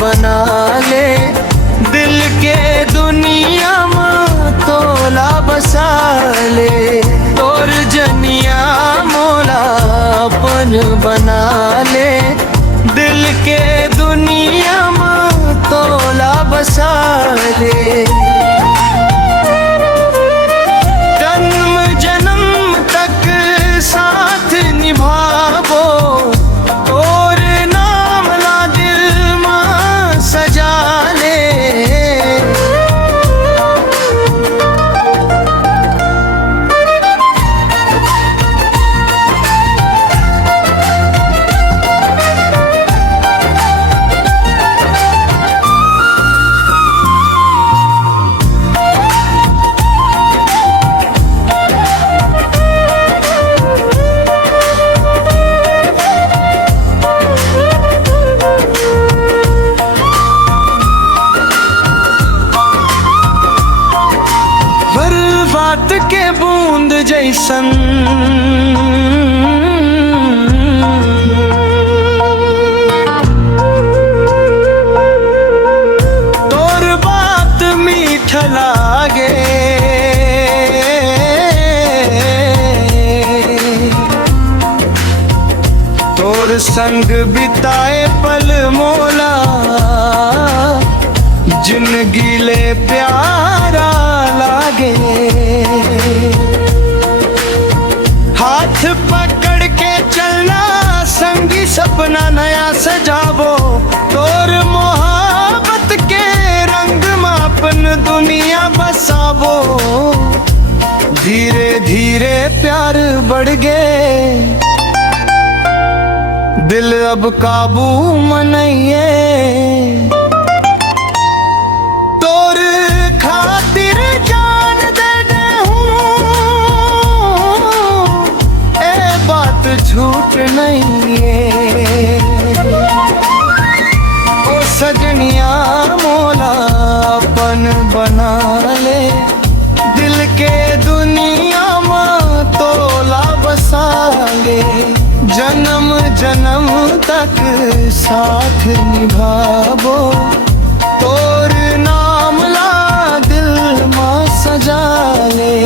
बना ले, दिल के दुनिया में तोला बसा ले। तोर जनिया मोला अपन बना ले, दिल के दुनिया में तोला बसा ले। जन्म जन्म तक साथ निभाबो, और नाम ला दिल में सजा ले। बात के बूंद जैसन तोर बात मीठ लागे। तोर संग बिताए पल मोला जिंदगी ले प्यारा लागे। हाथ पकड़ के चलना संगी सपना नया सजाबो, तोर मोहब्बत के रंग में अपन दुनिया बसाबो। धीरे धीरे प्यार बढ़ गए, दिल अब काबू में नहीं है। तोर खातिर जान दे झूठ नहीं है। ओ सजनिया मोला अपन बना ले, दिल के दुनिया में तोला बसा ले। जन्म जन्म तक साथ निभाबो, तोर नाम ला दिल में सजा ले।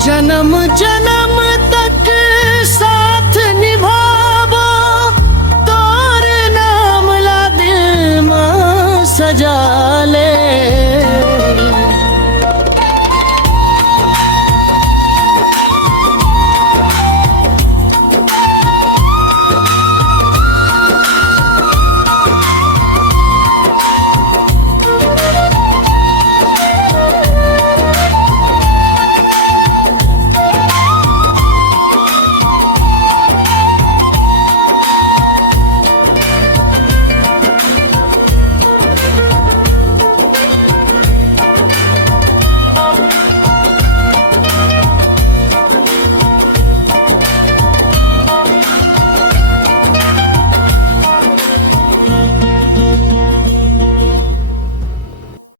जन्म जन्म तक साथ निभाबो, तोर नाम ला दिल में सजा